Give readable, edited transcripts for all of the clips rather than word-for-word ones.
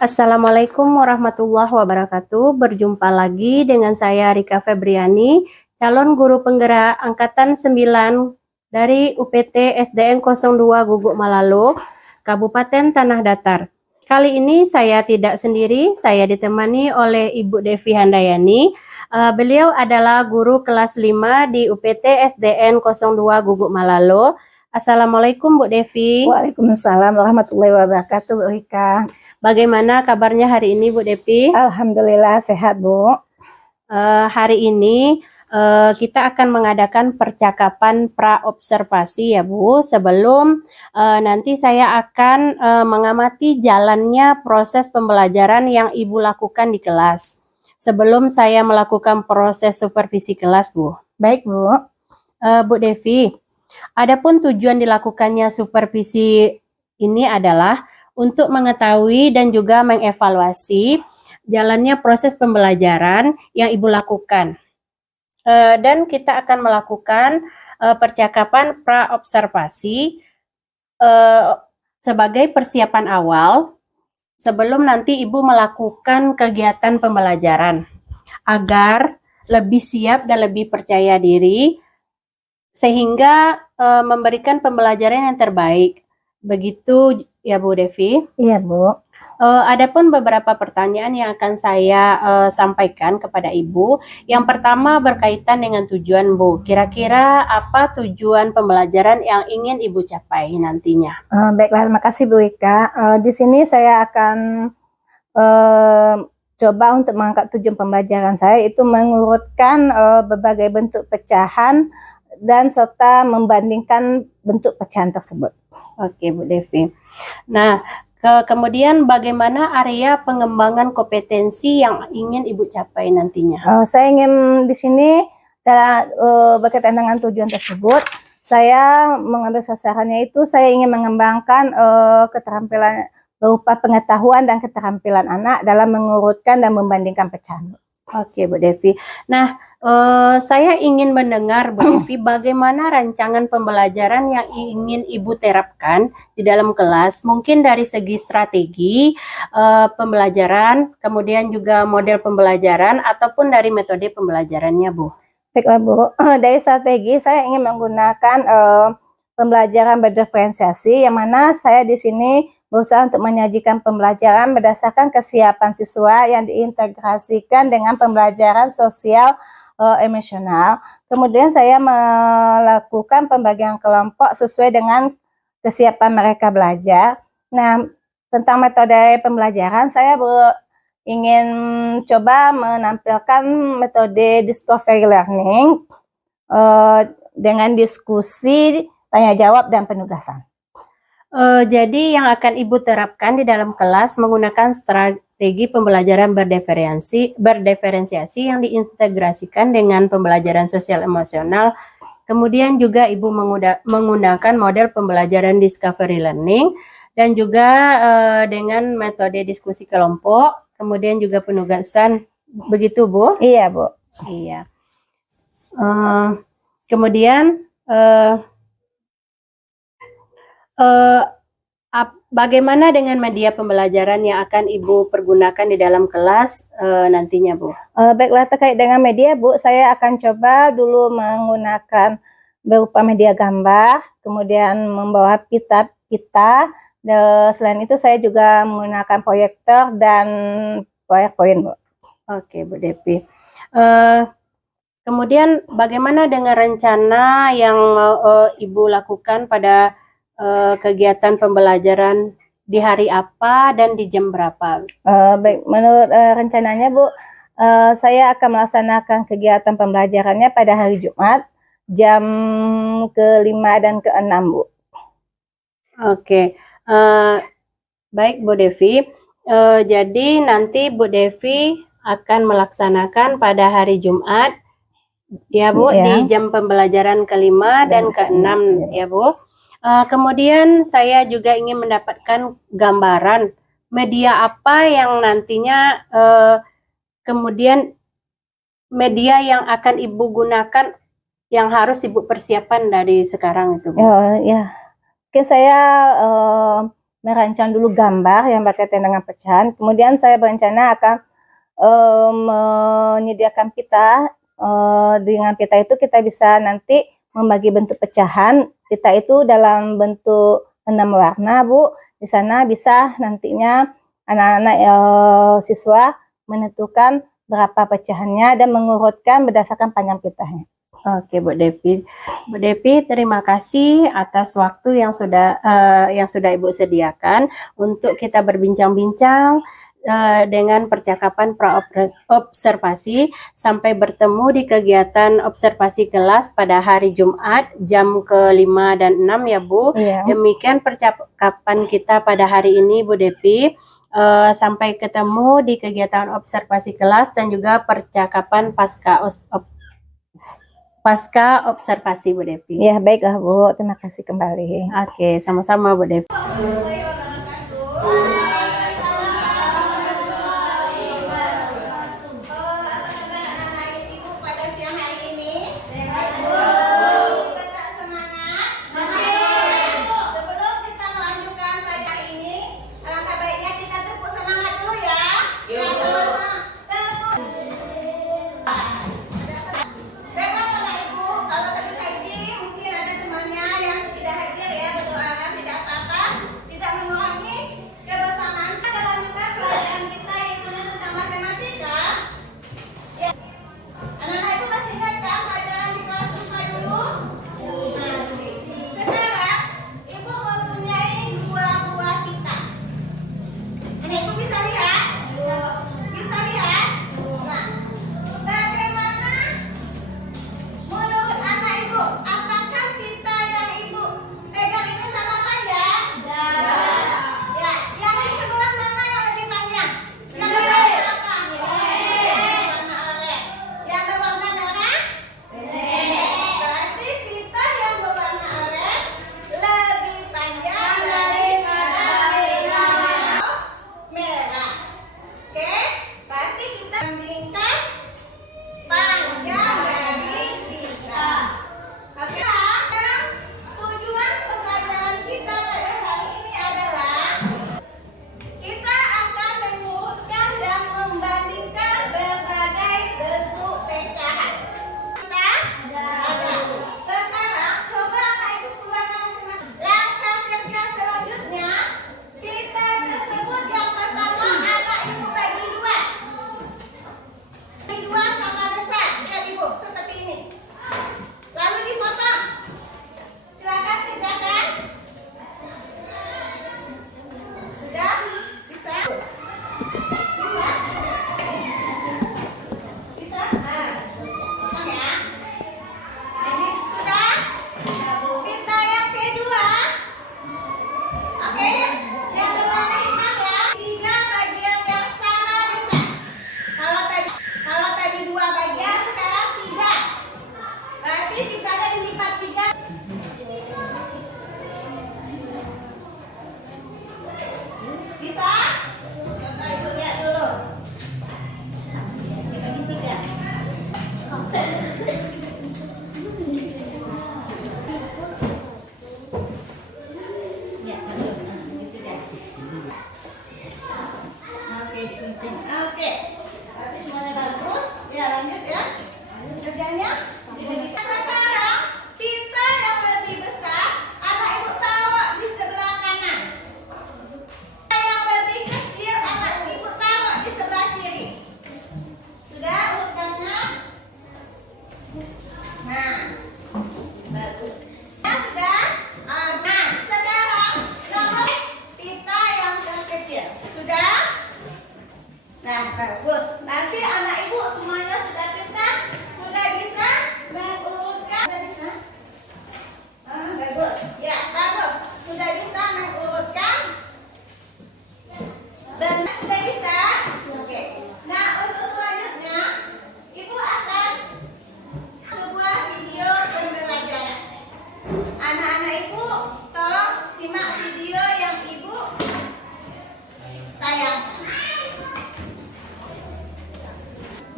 Assalamualaikum warahmatullahi wabarakatuh. Berjumpa lagi dengan saya Rika Febriani, calon guru penggerak angkatan 9 dari UPT SDN 02 Guguk Malalo, Kabupaten Tanah Datar. Kali ini saya tidak sendiri, saya ditemani oleh Ibu Devi Handayani. Beliau adalah guru kelas 5 di UPT SDN 02 Guguk Malalo. Assalamualaikum Bu Devi. Waalaikumsalam warahmatullahi wabarakatuh, Bu Rika. Bagaimana kabarnya hari ini Bu Devi? Alhamdulillah sehat, Bu. Hari ini kita akan mengadakan percakapan pra-observasi ya Bu. Sebelum nanti saya akan mengamati jalannya proses pembelajaran yang Ibu lakukan di kelas. Sebelum saya melakukan proses supervisi kelas Bu. Baik, Bu. Bu Devi, adapun tujuan dilakukannya supervisi ini adalah untuk mengetahui dan juga mengevaluasi jalannya proses pembelajaran yang Ibu lakukan. Dan kita akan melakukan percakapan pra-observasi sebagai persiapan awal sebelum nanti Ibu melakukan kegiatan pembelajaran agar lebih siap dan lebih percaya diri sehingga memberikan pembelajaran yang terbaik. Begitu ya Bu Devi? Iya, Bu. Adapun beberapa pertanyaan yang akan saya sampaikan kepada Ibu. Yang pertama berkaitan dengan tujuan Bu. Kira-kira apa tujuan pembelajaran yang ingin Ibu capai nantinya? Baiklah, terima kasih Bu Rika. Di sini saya akan coba untuk mengangkat tujuan pembelajaran saya itu mengurutkan berbagai bentuk pecahan dan serta membandingkan bentuk pecahan tersebut. Oke, Bu Devi. Nah, kemudian bagaimana area pengembangan kompetensi yang ingin Ibu capai nantinya? Saya ingin di sini berkaitan dengan tujuan tersebut, saya mengambil sasarannya itu saya ingin mengembangkan keterampilan berupa pengetahuan dan keterampilan anak dalam mengurutkan dan membandingkan pecahan. Oke, Bu Devi. Nah, saya ingin mendengar Bu Devi bagaimana rancangan pembelajaran yang ingin Ibu terapkan di dalam kelas, mungkin dari segi strategi pembelajaran, kemudian juga model pembelajaran ataupun dari metode pembelajarannya, Bu. Baiklah, Bu. Dari strategi saya ingin menggunakan pembelajaran berdiferensiasi, yang mana saya di sini berusaha untuk menyajikan pembelajaran berdasarkan kesiapan siswa yang diintegrasikan dengan pembelajaran sosial emosional. Kemudian saya melakukan pembagian kelompok sesuai dengan kesiapan mereka belajar. Nah, tentang metode pembelajaran, saya ingin coba menampilkan metode discovery learning dengan diskusi, tanya jawab, dan penugasan. Jadi yang akan Ibu terapkan di dalam kelas menggunakan strategi pembelajaran berdiferensiasi yang diintegrasikan dengan pembelajaran sosial emosional. Kemudian juga Ibu menggunakan model pembelajaran discovery learning dan juga dengan metode diskusi kelompok, kemudian juga penugasan. Begitu, Bu? Iya, Bu. Iya. Kemudian bagaimana dengan media pembelajaran yang akan Ibu pergunakan di dalam kelas nantinya, Bu? Baiklah, terkait dengan media, Bu, saya akan coba dulu menggunakan berupa media gambar, kemudian membawa pita. Selain itu saya juga menggunakan proyektor dan PowerPoint, Bu. Oke, Bu Devi. Kemudian bagaimana dengan rencana yang Ibu lakukan pada kegiatan pembelajaran di hari apa dan di jam berapa? Baik, menurut rencananya, Bu, saya akan melaksanakan kegiatan pembelajarannya pada hari Jumat jam ke-5 dan ke-6, Bu. Oke, baik Bu Devi. Jadi nanti Bu Devi akan melaksanakan pada hari Jumat, ya Bu, ya, di jam pembelajaran ke-5 dan ke-6, ya Bu. Kemudian saya juga ingin mendapatkan gambaran media apa yang nantinya kemudian media yang akan Ibu gunakan yang harus Ibu persiapkan dari sekarang itu, Bu. Ya. Oke, saya merancang dulu gambar yang berkaitan dengan pecahan. Kemudian saya berencana akan menyediakan pita. Dengan pita itu kita bisa nanti membagi bentuk pecahan. Pita itu dalam bentuk 6 warna, Bu. Di sana bisa nantinya anak-anak siswa menentukan berapa pecahannya dan mengurutkan berdasarkan panjang pitanya. Oke, Bu Devi. Bu Devi, terima kasih atas waktu yang sudah Ibu sediakan untuk kita berbincang-bincang dengan percakapan praobservasi. Sampai bertemu di kegiatan observasi kelas pada hari Jumat jam ke-5 dan 6 ya, Bu. Iya. Demikian percakapan kita pada hari ini, Bu Devi. Sampai ketemu di kegiatan observasi kelas dan juga percakapan pasca observasi, Bu Devi. Ya, baiklah, Bu. Terima kasih kembali. Oke, sama-sama, Bu Devi.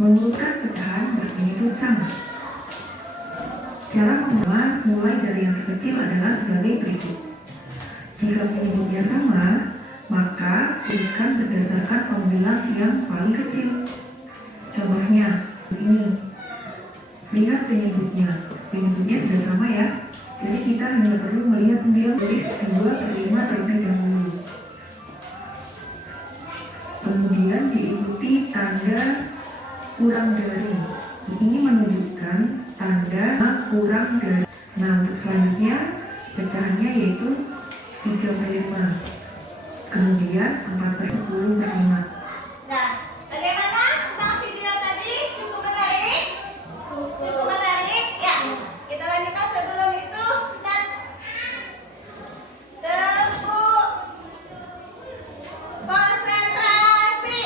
Mengumpulkan pecahan berpenyebut sama. Cara membuat mulai dari yang terkecil adalah sebagai berikut. Jika penyebutnya sama, maka berikan berdasarkan pembilang yang paling kecil. Contohnya ini, lihat penyebutnya. Penyebutnya sudah sama ya. Jadi kita hanya perlu melihat pembilang tulis 2/5 terlebih dahulu. Kemudian diikuti tanda kurang dari. Ini menunjukkan tanda kurang dari. Nah, untuk selanjutnya pecahannya yaitu 3/5. Kemudian 4/10/5. Nah, bagaimana tentang video tadi? Cukup menarik? Cukup menarik? Ya. Kita lanjutkan sebelum itu kita tepuk konsentrasi.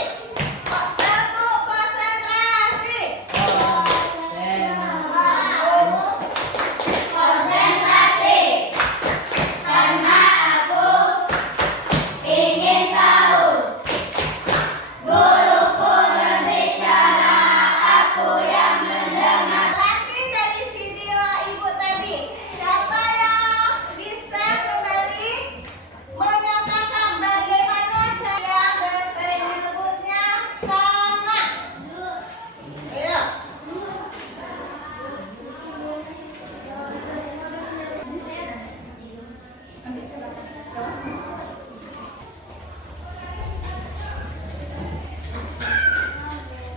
Tepuk konsentrasi. Konsentrasi. Karena aku ingin tahu. Guruku berbicara, aku yang mendengar. Lagi dari video ibu tadi, siapa yang bisa kembali menyatakan bagaimana cara penyebutnya sama? Ayo.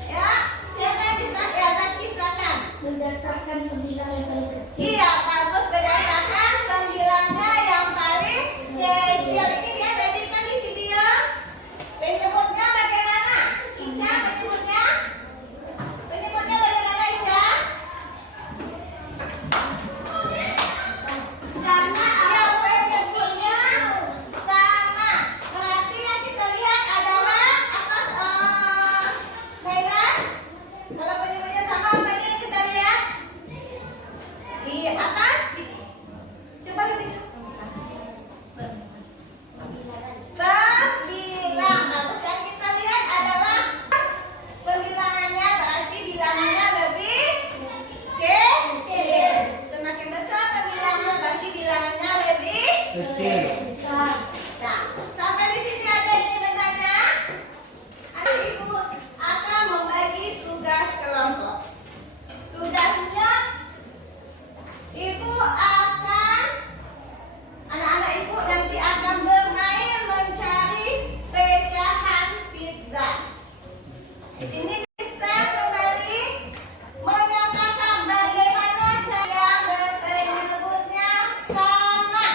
Ya, siapa yang bisa? Ya, Zaki silakan. Berdasarkan pembilang yang paling kecil. Iya, bagus berdasarkan pembilangnya yang paling kecil. Ini dia tadi kan di video. Penyebutnya bagaimana? Ica penyebutnya? Penyebutnya bagaimana Ica? Karena ya, penyebutnya sama. Berarti yang kita lihat adalah apa? Thailand. Kalau penyebutnya sama, apa ini yang kita lihat? Iya, apa? Coba lihat. Pembilang. Bagus, yang kita lihat adalah pembilangannya, berarti bilangannya lebih kecil. Semakin besar pembilangan, berarti bilangannya lebih Besar. Nah, sampai di sini ada yang ingin bertanya? Anak ibu akan membagi tugas kelompok. Tugasnya, ibu akan, anak-anak ibu nanti akan bermain mencari pecahan pizza. Di sini kita kembali menyatakan bagaimana cara penyebutnya sama.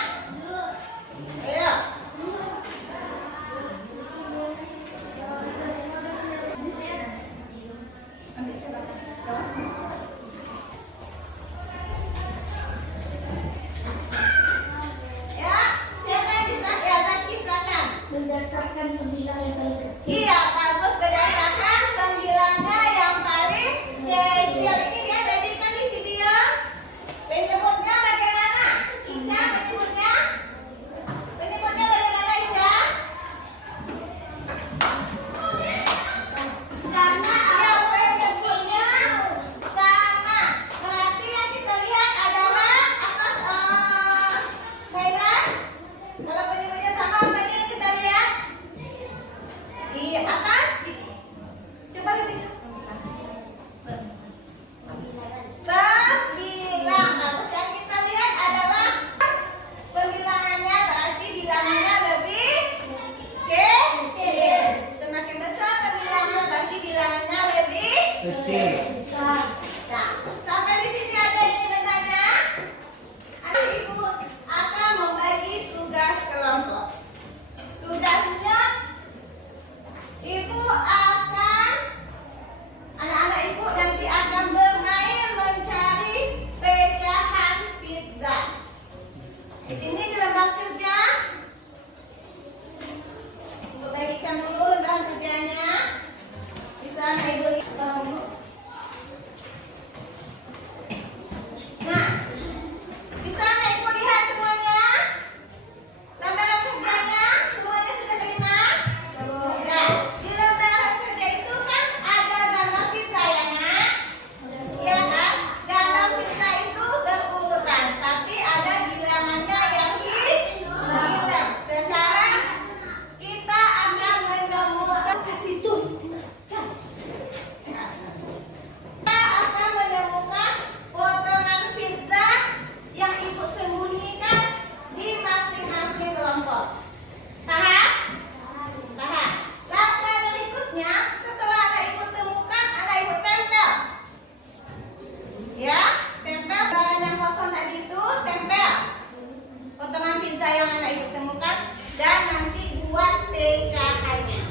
pizza yang anak ibu temukan dan nanti buat PKK-nya.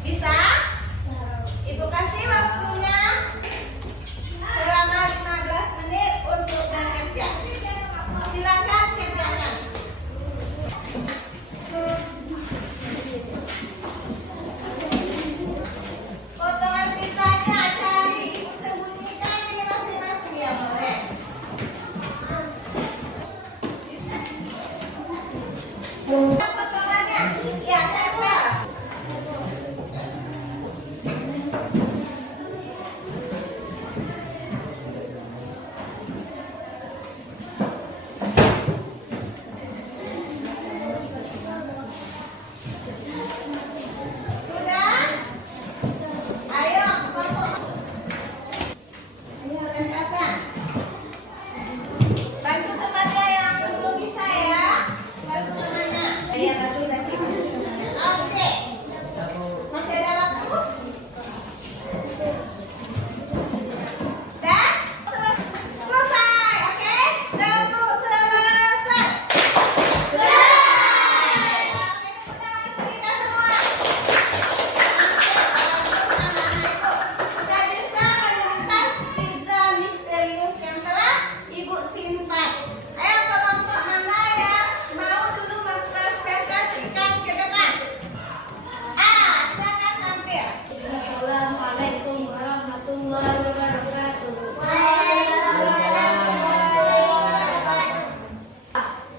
Bisa? Ibu kasih waktunya selama 15 menit untuk bekerja. Silakan kerjakan. Potongan pizzanya cari ibu sembunyikan di masing-masing ya boleh. Potongannya ya tempel. Sudah? Ayo, kelompok. Ayo, tempelkan. Bantu temannya yang belum bisa ya. Bantu temannya. Iya, bantu nanti bantu temannya. Oke. Masih ada waktu? Dah? Selesai, oke? Tepuk selesai. Oke, tepuk tangan untuk kita semua. Sudah bisa menemukan pizza misterius yang telah ibu simpan. Ayo kelompok mana yang mau dulu mempresentasikan ke depan? Silakan tampil. Assalamualaikum warahmatullahi wabarakatuh.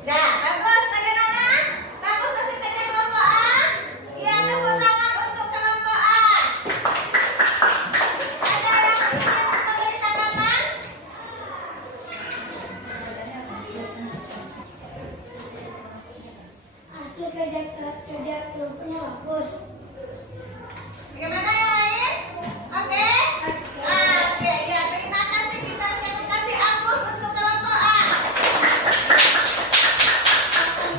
Dah, bagus. Bagaimana? Bagus hasil kerja kelompok A? Iya, tepuk tangan untuk kelompok A. Ada yang ingin memberi tanggapan? Hasil kerja kelompoknya bagus. Bagaimana yang lain? Oke? Oke, ya. Terima kasih. Kita kasih aplaus untuk kelompok A.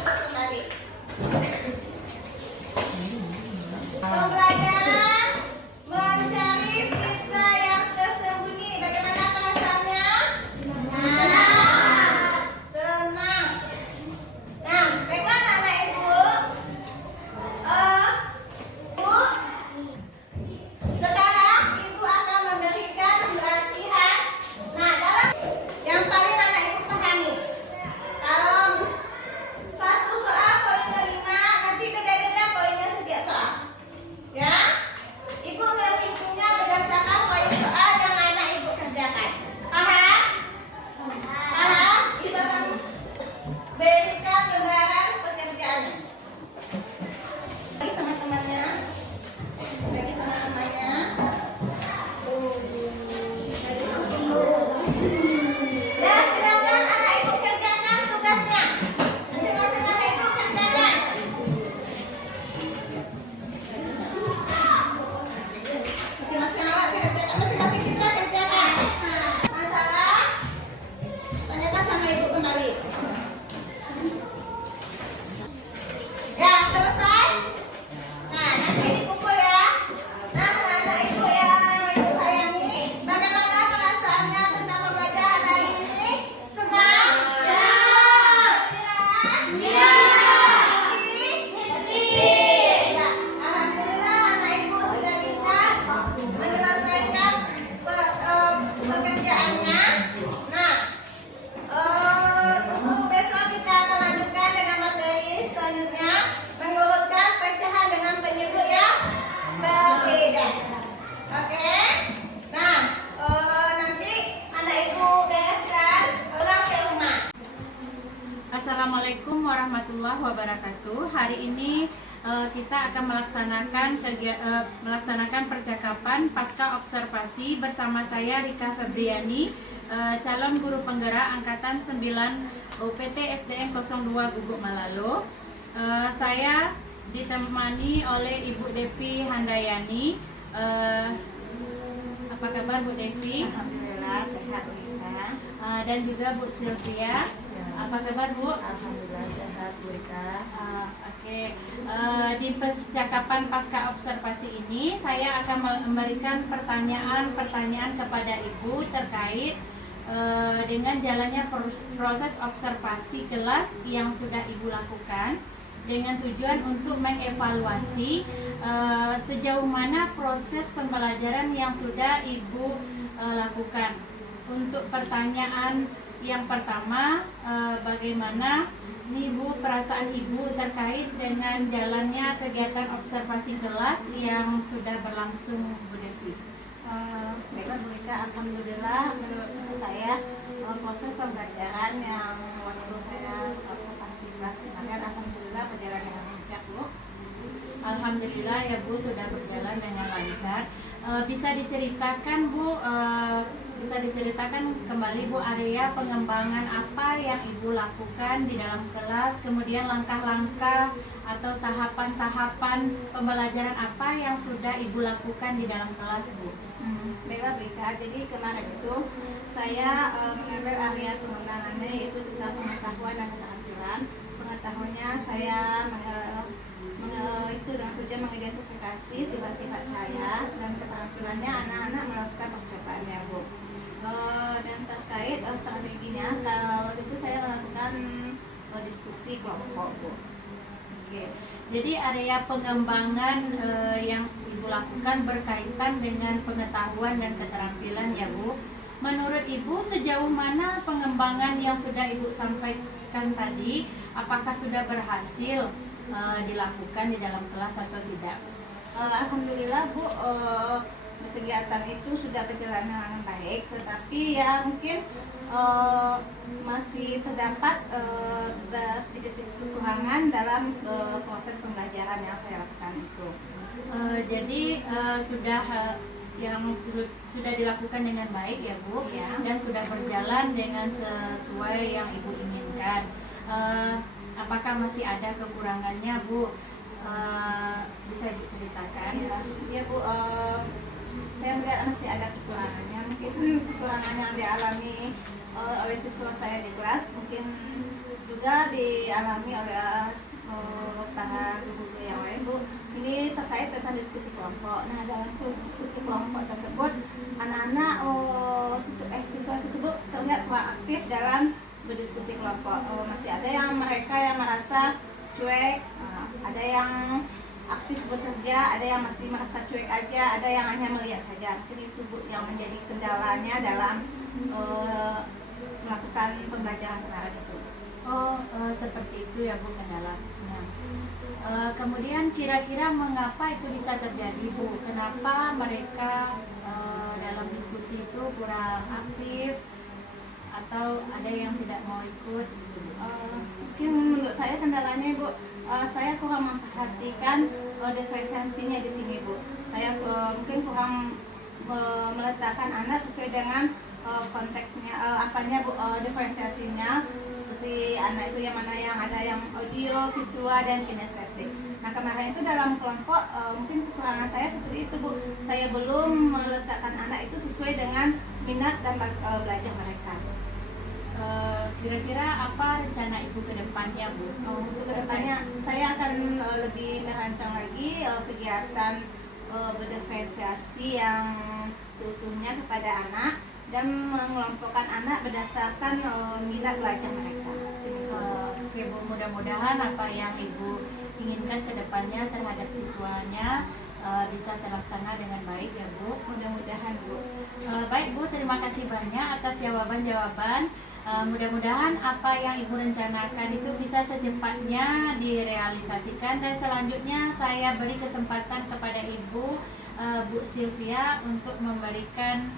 Kembali. Pembelajaran mencari pizza yang tersembunyi. Bagaimana perasaannya? Senang. Nah, pegang anak ibu. Bu, sekarang ibu akan memberikan latihan. Nah, dalam yang paling anak ibu pahami. Kalau satu soal poinnya 5, nanti beda-beda poinnya setiap soal. Ya, ibu menghitungnya berdasarkan poin soal yang anak ibu kerjakan. Paham? Paham? Ibu akan berikan lembaran pekerjaannya. Lagi sama temannya. Lagi sama temannya. Ya, silakan anak ibu kerjakan tugasnya. Masing-masing anak ibu kerjakan. Masing-masing awak kerjakan, masing-masing kita kerjakan. Masalah? Tanyakan sama ibu kembali. Ya, selesai? Nah, nanti dikumpul ya. Nah, anak ibu yang ibu sayangi, bagaimana perasaannya tentang pembelajaran hari ini? Senang? Gembira? Happy? Ya, alhamdulillah anak ibu sudah bisa menyelesaikan pekerjaannya. Nah, untuk besok kita akan lanjutkan dengan materi selanjutnya, mengurutkan pecahan dengan penyebut yang berbeda. Oke? Nah, nanti anak ibu bereskan pulang ke rumah. Assalamualaikum warahmatullahi wabarakatuh. Hari ini kita akan melaksanakan percakapan pasca observasi bersama saya Rika Febriani, calon guru penggerak angkatan 9 UPT SDN 02 Guguk Malalo. Saya ditemani oleh Ibu Devi Handayani. Apa kabar Bu Devi? Alhamdulillah sehat Rika. Dan juga Bu Sylvia. Apa kabar Bu? Alhamdulillah sehat Rika. Oke. Di percakapan pasca observasi ini saya akan memberikan pertanyaan-pertanyaan kepada Ibu terkait dengan jalannya proses observasi kelas yang sudah Ibu lakukan dengan tujuan untuk mengevaluasi sejauh mana proses pembelajaran yang sudah Ibu lakukan. Untuk pertanyaan yang pertama, bagaimana nih Bu perasaan Ibu terkait dengan jalannya kegiatan observasi kelas yang sudah berlangsung, Bu Devi? Baiklah Bu Ika, alhamdulillah menurut saya proses pembelajaran yang waktu saya observasi kelas kemarin alhamdulillah berjalan dengan lancar Bu. Alhamdulillah ya Bu sudah berjalan dengan lancar. Bisa diceritakan Bu, bisa diceritakan kembali Bu area pengembangan apa yang Ibu lakukan di dalam kelas, kemudian langkah-langkah atau tahapan-tahapan pembelajaran apa yang sudah Ibu lakukan di dalam kelas Bu? Baiklah Bu Ika, jadi kemarin itu saya mengambil area pengembangannya yaitu tentang pengetahuan dan keterampilan. Pengetahuannya saya itu dengan tujuan mengidentifikasi sifat-sifat saya, dan keterampilannya anak-anak melakukan percobaannya Bu. Dan terkait strateginya, kalau itu saya melakukan diskusi kelompok Bu. Oke. Jadi area pengembangan yang Ibu lakukan berkaitan dengan pengetahuan dan keterampilan ya Bu. Menurut Ibu sejauh mana pengembangan yang sudah Ibu sampaikan tadi, apakah sudah berhasil dilakukan di dalam kelas atau tidak? Alhamdulillah Bu, kegiatan itu sudah berjalan dengan baik, tetapi ya mungkin masih terdapat sedikit-sedikit kekurangan dalam proses pembelajaran yang saya lakukan itu. Jadi yang sudah dilakukan dengan baik ya Bu, Ya. dan sudah berjalan dengan sesuai yang Ibu inginkan. Apakah masih ada kekurangannya Bu? Bisa Ibu ceritakan? Ya Bu, saya melihat masih ada kekurangannya. Mungkin kekurangan yang dialami oleh siswa saya di kelas mungkin juga dialami oleh para guru yang lain Bu. Ini terkait tentang diskusi kelompok. Nah, dalam diskusi kelompok tersebut anak-anak siswa tersebut terlihat proaktif dalam berdiskusi kelompok. Masih ada yang mereka yang merasa cuek, ada yang aktif bekerja, ada yang masih merasa cuek aja, ada yang hanya melihat saja. Mungkin itu Bu yang menjadi kendalanya dalam melakukan pembelajaran kemarin itu. Seperti itu ya Bu kendalanya. Kemudian kira-kira mengapa itu bisa terjadi Bu? Kenapa mereka dalam diskusi itu kurang aktif atau ada yang tidak mau ikut? Mungkin menurut saya kendalanya Bu, saya kurang memperhatikan diferensiasinya di sini Bu. Saya mungkin kurang meletakkan anak sesuai dengan konteksnya, apanya Bu, diferensiasinya, seperti anak itu yang mana yang ada yang audio, visual, dan kinestetik. Nah kemarin itu dalam kelompok mungkin kekurangan saya seperti itu Bu. Saya belum meletakkan anak itu sesuai dengan minat dan belajar mereka. Kira-kira apa rencana Ibu ke depannya Bu? Untuk kedepannya saya akan lebih merancang lagi kegiatan berdiferensiasi yang seutuhnya kepada anak dan mengelompokkan anak berdasarkan minat belajar mereka. Oke Bu, mudah-mudahan apa yang Ibu inginkan ke depannya terhadap siswanya bisa terlaksana dengan baik ya Bu. Mudah-mudahan Bu. Baik Bu, terima kasih banyak atas jawaban-jawaban. Mudah-mudahan apa yang Ibu rencanakan itu bisa secepatnya direalisasikan, dan selanjutnya saya beri kesempatan kepada Ibu Bu Sylvia untuk memberikan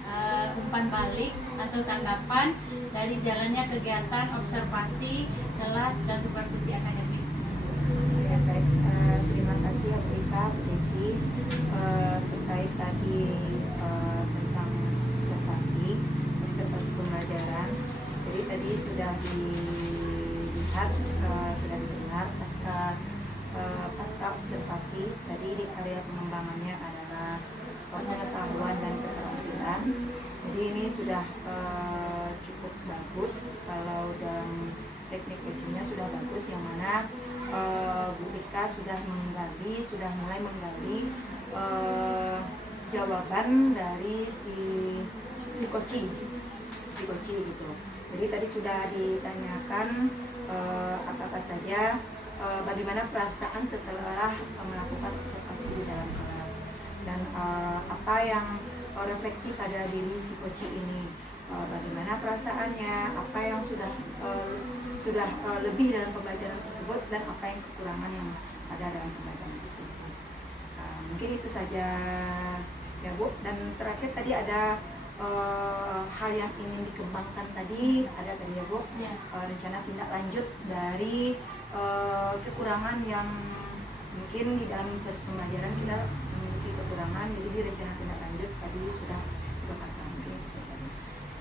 umpan balik atau tanggapan dari jalannya kegiatan observasi kelas dan supervisi akademik. Ya, baik. Terima kasih ya Bu Ika, Bu Devi, terkait tadi tentang observasi pembelajaran. Jadi tadi sudah didengar pasca observasi. Tadi di area pengembangannya adalah pengetahuan dan keterampilan. Jadi ini sudah cukup bagus. Kalau dalam teknik coachingnya sudah bagus, yang mana Bu Ika sudah mulai menggali jawaban dari si Sikoci gitu. Jadi tadi sudah ditanyakan apakah saja bagaimana perasaan setelah melakukan observasi di dalam kelas, dan apa yang refleksi pada diri Sikoci ini, bagaimana perasaannya, apa yang sudah lebih dalam pembelajaran tersebut, dan apa yang kekurangan yang ada dalam pembelajaran tersebut. Mungkin itu saja ya Bu. Dan terakhir tadi ada hal yang ingin dikembangkan tadi, ada tadi ya Bu, rencana tindak lanjut dari kekurangan yang mungkin di dalam proses pembelajaran kita memiliki kekurangan, jadi rencana tindak lanjut tadi sudah dikembangkan. Mungkin itu saja.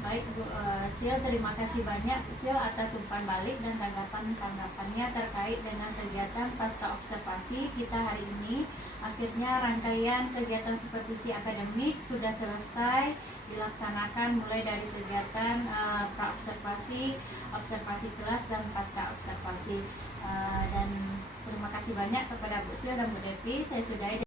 Baik Bu Sil, terima kasih banyak Sil atas umpan balik dan tanggapannya terkait dengan kegiatan pasca observasi kita hari ini. Akhirnya rangkaian kegiatan supervisi akademik sudah selesai dilaksanakan, mulai dari kegiatan pra-observasi, observasi kelas, dan pasca observasi. Dan terima kasih banyak kepada Bu Sil dan Bu Devi. Saya sudahi.